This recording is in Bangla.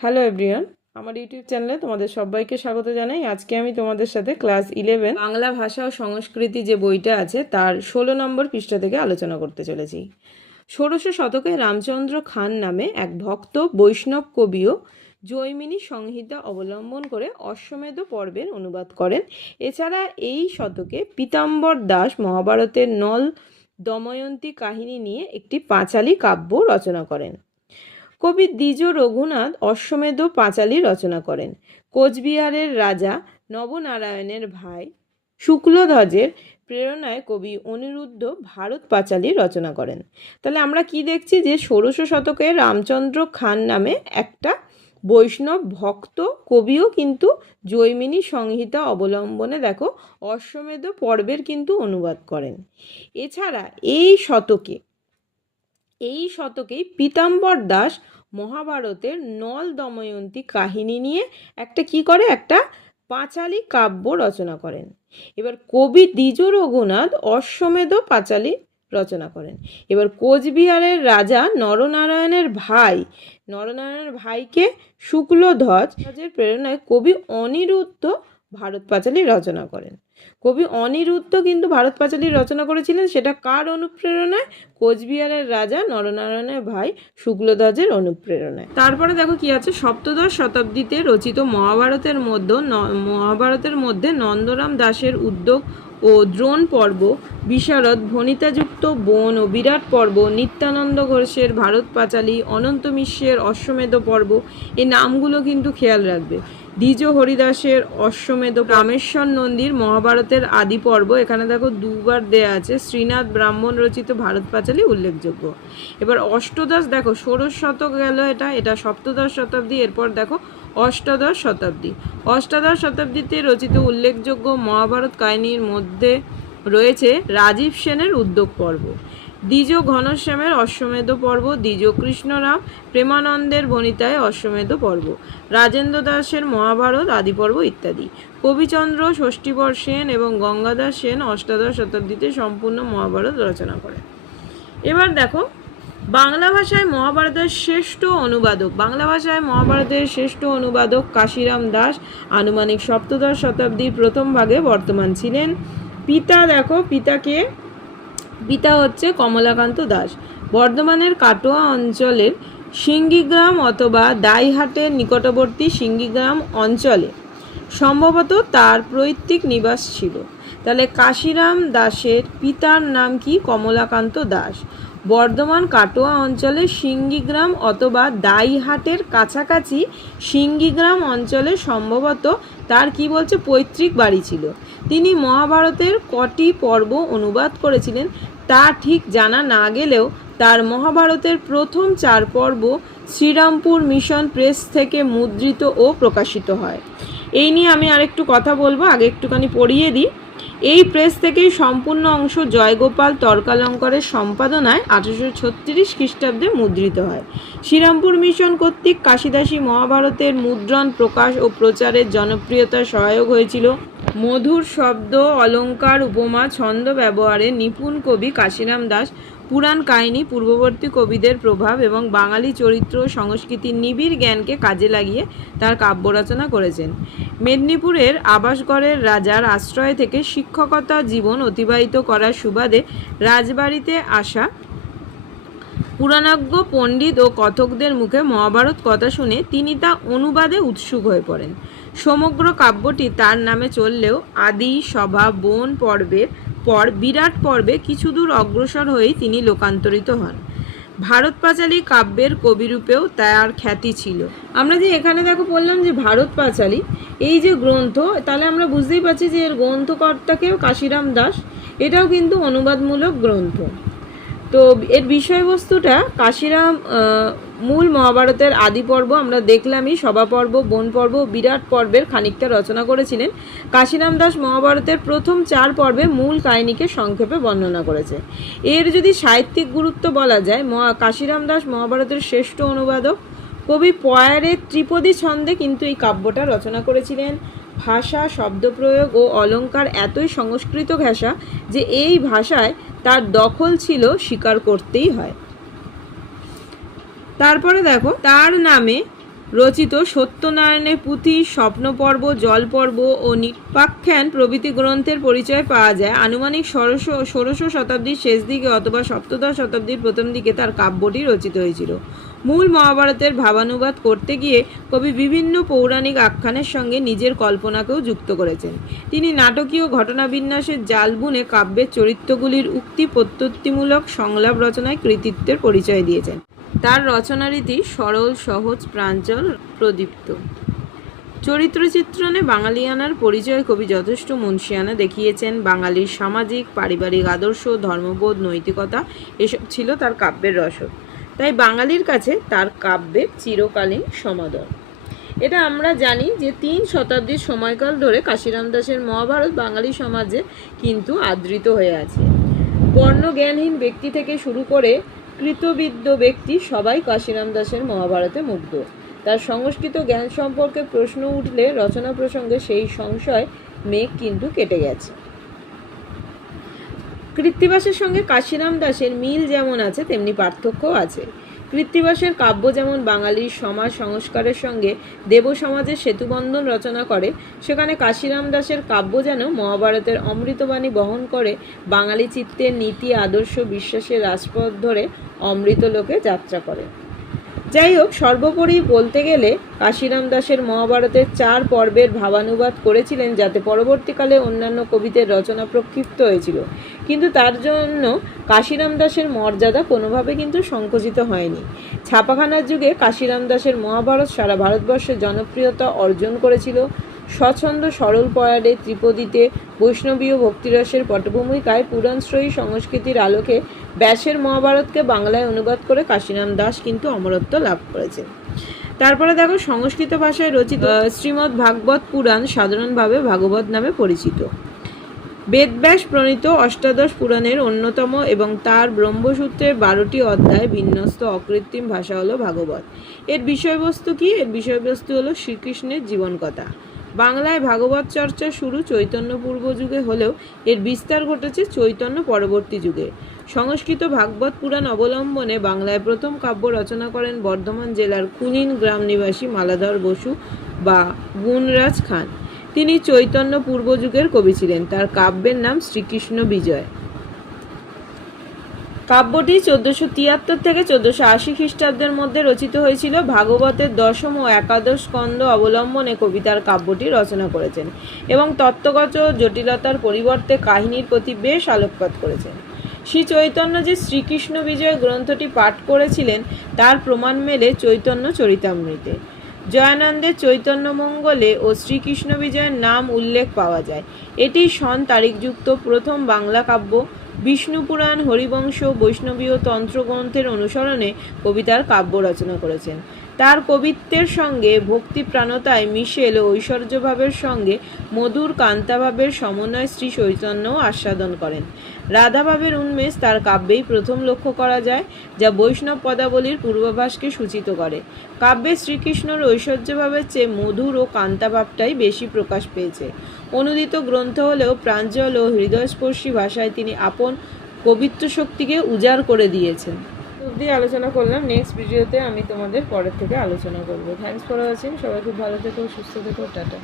হ্যালো এভরিওয়ান আমার ইউটিউব চ্যানেলে তোমাদের সবাইকে স্বাগত জানাই। আজকে আমি তোমাদের সাথে ক্লাস ইলেভেন বাংলা ভাষা ও সংস্কৃতি যে বইটা আছে, তার ষোলো নম্বর পৃষ্ঠা থেকে আলোচনা করতে চলেছি। ষোড়শ শতকে রামচন্দ্র খান নামে এক ভক্ত বৈষ্ণব কবিও জৈমিনী সংহিতা অবলম্বন করে অশ্বমেধ পর্বের অনুবাদ করেন। এছাড়া এই শতকে পীতাম্বর দাস মহাভারতের নল দময়ন্তী কাহিনী নিয়ে একটি পাঁচালী কাব্য রচনা করেন। কবি দ্বিজ রঘুনাথ অশ্বমেধ পাঁচালী রচনা করেন। কোচবিহারের রাজা নবনারায়ণের ভাই শুক্লধ্বজের প্রেরণায় কবি অনিরুদ্ধ ভারত পাঁচালী রচনা করেন। তাহলে আমরা কি দেখছি যে ষোড়শ শতকে রামচন্দ্র খান নামে একটা বৈষ্ণব ভক্ত কবিও কিন্তু জৈমিনী সংহিতা অবলম্বনে দেখো অশ্বমেধ পর্বের কিন্তু অনুবাদ করেন। এছাড়া এই শতকে এই শতকেই পীতাম্বর দাস মহাভারতের নল দময়ন্তী কাহিনী নিয়ে একটা কি করে? একটা পাঁচালী কাব্য রচনা করেন। এবার কবি দ্বিজ রঘুনাথ অশ্বমেধ পাঁচালী রচনা করেন। এবার কোচবিহারের রাজা নরনারায়ণের ভাই, নরনারায়ণের ভাইকে শুক্লধ্বজের প্রেরণায় কবি অনিরুদ্ধ ভারত পাঁচালী রচনা করেন। কবি অনিরুদ্ধ কিন্তু ভারত পাঁচালী রচনা করেছিলেন, সেটা কার অনুপ্রেরণায়? কোচবিহারের রাজা নরনারায়ণের ভাই শুক্লধ্বজের অনুপ্রেরণায়। তারপরে দেখো কি আছে? সপ্তদশ শতাব্দীতে রচিত মহাভারতের মধ্যে মহাভারতের মধ্যে নন্দরাম দাসের উদ্যোগ ও দ্রোণ পর্ব, বিশারদ ভনিতাযুক্ত বন ও বিরাট পর্ব, নিত্যানন্দ ঘোষের ভারত পাঁচালী, অনন্ত মিশ্রের অশ্বমেধ পর্ব, এই নামগুলো কিন্তু খেয়াল রাখবে। দ্বিজ হরিদাসের অশ্বমেধ রামেশ্বর নন্দীর মহাভারতের আদি পর্ব। এখানে দেখো দুবার দেয়া আছে, শ্রীনাথ ব্রাহ্মণ রচিত ভারত পাঁচালী উল্লেখযোগ্য। এবার অষ্টদশ দেখো, ষোড়শ শতক গেল এটা এটা সপ্তদশ শতাব্দী, এরপর দেখো অষ্টাদশ শতাব্দী। অষ্টাদশ শতাব্দীতে রচিত উল্লেখযোগ্য মহাভারত কাহিনীর মধ্যে রয়েছে রাজীব সেনের উদ্যোগ পর্ব। দ্বিজ ঘনশ্যামের অশ্বমেধ পর্ব, দ্বিজ কৃষ্ণরাম, প্রেমানন্দের বনিতায় অশ্বমেধ পর্ব, রাজেন্দ্র দাসের মহাভারত আদি পর্ব ইত্যাদি। কবিচন্দ্র, ষষ্ঠীবর সেন এবং গঙ্গাধর সেন অষ্টাদশ শতাব্দীতে সম্পূর্ণ মহাভারত রচনা করেন। এবার দেখো, বাংলা ভাষায় মহাভারতের শ্রেষ্ঠ অনুবাদক, বাংলা ভাষায় মহাভারতের শ্রেষ্ঠ অনুবাদক কাশিরাম দাস আনুমানিক সপ্তদশ শতাব্দীর প্রথম ভাগে বর্তমান ছিলেন। পিতা দেখো, পিতাকে পিতা হচ্ছে কমলাকান্ত দাস। বর্ধমানের কাটোয়া অঞ্চলের সিঙ্গিগ্রাম অথবা দাইহাটের নিকটবর্তী সিঙ্গিগ্রাম অঞ্চলে সম্ভবত তার পৈতৃক নিবাস ছিল। তাহলে কাশিরাম দাসের পিতার নাম কি? কমলাকান্ত দাস। বর্ধমান, কাটোয়া অঞ্চলে সিঙ্গিগ্রাম অথবা দাইহাটের কাছাকাছি সিঙ্গিগ্রাম অঞ্চলে সম্ভবত তার কি বলছে, পৈতৃক বাড়ি ছিল। তিনি মহাভারতের কটি পর্ব অনুবাদ করেছিলেন। তা ঠিক জানা না গেলেও তার মহাভারতের প্রথম চার পর্ব শ্রীরামপুর মিশন প্রেস থেকে মুদ্রিত ও প্রকাশিত হয়। এই নিয়ে আমি আরেকটু কথা বলব, আগে একটুখানি পড়িয়ে দিই। এই প্রেস থেকেই সম্পূর্ণ অংশ জয়গোপাল তর্কালঙ্করের সম্পাদনায় আঠারোশো ছত্রিশ খ্রিস্টাব্দে মুদ্রিত হয়। শ্রীরামপুর মিশন কর্তৃক কাশিদাসী মহাভারতের মুদ্রণ, প্রকাশ ও প্রচারের জনপ্রিয়তা সহায়ক হয়েছিল মধুর শব্দ, অলঙ্কার, উপমা, ছন্দ ব্যবহারে নিপুণ কবি কাশিরাম দাস পুরাণ কাহিনী, পূর্ববর্তী কবিদের প্রভাব এবং বাঙালি চরিত্র ও সংস্কৃতির নিবিড় জ্ঞানকে কাজে লাগিয়ে তার কাব্য রচনা করেছেন। মেদিনীপুরের আবাসগড়ের রাজার আশ্রয় থেকে শিক্ষকতা জীবন অতিবাহিত করার সুবাদে রাজবাড়িতে আসা পুরাণজ্ঞ, পণ্ডিত ও কথকদের মুখে মহাভারত কথা শুনে তিনি তা অনুবাদে উৎসুক হয়ে পড়েন। সমগ্র কাব্যটি তার নামে চললেও আদি, সভা, বন পর্বের পর বিরাট পর্বে কিছু দূর অগ্রসর হয়েই তিনি লোকান্তরিত হন। ভারত পাঁচালী কাব্যের কবিরূপেও তার খ্যাতি ছিল। আমরা যে এখানে দেখো বললাম যে ভারত পাঁচালী, এই যে গ্রন্থ, তাহলে আমরা বুঝতেই পারছি যে এর গ্রন্থকর্তাকেও কাশিরাম দাস। এটাও কিন্তু অনুবাদমূলক গ্রন্থ। তো এর বিষয়বস্তুটা কাশিরাম মূল মহাভারতের আদি পর্ব আমরা দেখলামই, সভা পর্ব, বন পর্ব, বিরাট পর্বের খানিকটা রচনা করেছিলেন। কাশিরাম দাস মহাভারতের প্রথম চার পর্বে মূল কাহিনীকে সংক্ষেপে বর্ণনা করেছে। এর যদি সাহিত্যিক গুরুত্ব বলা যায়, মহা, কাশিরাম দাস মহাভারতের শ্রেষ্ঠ অনুবাদক কবি পয়ারের ত্রিপদী ছন্দে কিন্তু এই কাব্যটা রচনা করেছিলেন। ভাষা শব্দপ্রয়োগ ও অলঙ্কার এতই সংস্কৃত ঘেঁষা যে এই ভাষায় তার দখল ছিল স্বীকার করতেই হয়। তারপরে দেখো, তার নামে রচিত সত্যনারায়ণের পুঁথি, স্বপ্নপর্ব, জলপর্ব ও নিপাখ্যান প্রভৃতি গ্রন্থের পরিচয় পাওয়া যায়। আনুমানিক ষোড়শ ষোড়শ শতাব্দীর শেষ দিকে অথবা সপ্তদশ শতাব্দীর প্রথম দিকে তার কাব্যটি রচিত হয়েছিল। মূল মহাভারতের ভাবানুবাদ করতে গিয়ে কবি বিভিন্ন পৌরাণিক আখ্যানের সঙ্গে নিজের কল্পনাকেও যুক্ত করেছেন। তিনি নাটকীয় ঘটনাবিন্যাসের জাল বুনে কাব্যের চরিত্রগুলির উক্তি প্রত্যুত্তিমূলক সংলাপ রচনায় কৃতিত্বের পরিচয় দিয়েছেন। তার রচনারীতি সরল, সহজ প্রাঞ্চল প্রদীপ্ত। চরিত্র চিত্রণে বাঙালিয়ানার পরিচয় কবি যথেষ্ট মুন্সিয়ানা দেখিয়েছেন। বাঙালির সামাজিক, পারিবারিক আদর্শ, ধর্মবোধ, নৈতিকতা, এসব ছিল তার কাব্যের রসদ। তাই বাঙালির কাছে তার কাব্যের চিরকালীন সমাদর। এটা আমরা জানি যে তিন শতাব্দীর সময়কাল ধরে কাশিরাম দাসের মহাভারত বাঙালি সমাজে কিন্তু আদৃত হয়ে আছে। বর্ণজ্ঞানহীন ব্যক্তি থেকে শুরু করে কৃতবিদ্য ব্যক্তি সবাই কাশিরাম দাসের মহাভারতে মুগ্ধ। তার সংস্কৃত জ্ঞান সম্পর্কে প্রশ্ন উঠলে রচনা প্রসঙ্গে সেই সংশয় মেঘ কিন্তু কেটে গেছে। কৃত্তিবাসের সঙ্গে কাশিরাম দাসের মিল যেমন আছে, তেমনি পার্থক্যও আছে। কৃত্তিবাসের কাব্য যেমন বাঙালির সমাজ সংস্কারের সঙ্গে দেব সমাজের সেতুবন্ধন রচনা করে, সেখানে কাশিরাম দাসের কাব্য যেন মহাভারতের অমৃতবাণী বহন করে, বাঙালি চিত্তের নীতি, আদর্শ বিশ্বাসের রাজপথ ধরে অমৃত লোকে যাত্রা করে। যাই হোক, সর্বোপরি বলতে গেলে কাশিরাম দাসের মহাভারতের চার পর্বের ভাবানুবাদ করেছিলেন যাতে পরবর্তীকালে অন্যান্য কবিদের রচনা প্রক্ষিপ্ত হয়েছিল। কিন্তু তার জন্য কাশিরাম দাসের মর্যাদা কোনোভাবে কিন্তু সংকুচিত হয়নি। ছাপাখানার যুগে কাশিরাম দাসের মহাভারত সারা ভারতবর্ষে জনপ্রিয়তা অর্জন করেছিল। স্বচ্ছন্দ সরল পয়ারে ত্রিপদীতে বৈষ্ণবীয় ভক্তিরসের পটভূমিকায় পুরাণশ্রয়ী সংস্কৃতির আলোকে ব্যাসের মহাভারতকে বাংলায় অনুবাদ করে কাশীরাম দাস কিন্তু অমরত্ব লাভ করেছেন তারপরে দেখো সংস্কৃত ভাষায় রচিত শ্রীমদ্ ভাগবত পুরাণ সাধারণভাবে ভাগবত নামে পরিচিত। বেদব্যাস প্রণীত অষ্টাদশ পুরাণের অন্যতম এবং তার ব্রহ্মসূত্রের বারোটি অধ্যায় বিন্যস্ত অকৃত্রিম ভাষা হলো ভাগবত। এর বিষয়বস্তু কি? এর বিষয়বস্তু হলো শ্রীকৃষ্ণের জীবনকথা। বাংলায় ভাগবত চর্চা শুরু চৈতন্য পূর্ব যুগে হলেও এর বিস্তার ঘটেছে চৈতন্য পরবর্তী যুগে। সংস্কৃত ভাগবত পুরাণ অবলম্বনে বাংলায় প্রথম কাব্য রচনা করেন বর্ধমান জেলার কুনিন গ্রাম নিবাসী মালাধর বসু বা গুণরাজ খান। তিনি চৈতন্য পূর্ব যুগের কবি ছিলেন। তার কাব্যের নাম শ্রীকৃষ্ণ বিজয়। কাব্যটি চোদ্দশো তিয়াত্তর থেকে চোদ্দশো আশি খ্রিস্টাব্দের মধ্যে রচিত হয়েছিল। ভাগবতের দশম ও একাদশ স্কন্দ অবলম্বনে কবিতার কাব্যটি রচনা করেছেন এবং তত্ত্বগত জটিলতার পরিবর্তে কাহিনীর প্রতি বেশ আলোকপাত করেছেন। শ্রী চৈতন্য যে শ্রীকৃষ্ণ বিজয় গ্রন্থটি পাঠ করেছিলেন, তার প্রমাণ মেলে চৈতন্য চরিতামৃতে। জয়ানন্দের চৈতন্য মঙ্গলে ও শ্রীকৃষ্ণ বিজয়ের নাম উল্লেখ পাওয়া যায়। এটি সন তারিখযুক্ত প্রথম বাংলা কাব্য। বিষ্ণু পুরাণ, হরিবংশ বৈষ্ণবীয় তন্ত্রগ্রন্থের অনুসরণে কবিতার কাব্য রচনা করেছেন। তার কবিত্বের সঙ্গে ভক্তি প্রাণতায় মিশেল ঐশ্বর্যভাবের সঙ্গে মধুর কান্তাভাবের সমন্বয় শ্রী চৈতন্যও আস্বাদন করেন। রাধাভাবের উন্মেষ তার কাব্যেই প্রথম লক্ষ্য করা যায়, যা বৈষ্ণব পদাবলীর পূর্বাভাসকে সূচিত করে। কাব্যে শ্রীকৃষ্ণর ঐশ্বর্যভাবের চেয়ে মধুর ও কান্তাভাবটাই বেশি প্রকাশ পেয়েছে। অনুদিত গ্রন্থ হলেও প্রাঞ্জল ও হৃদয়স্পর্শী ভাষায় তিনি আপন কবিত্ব শক্তিকে উজাড় করে দিয়েছেন। অবধি আলোচনা করলাম। নেক্সট ভিডিওতে আমি তোমাদের পরের থেকে আলোচনা করব। থ্যাংকস ফর ওয়াচিং সবাই খুব ভালো থেকো, সুস্থ থেকো। টাটা।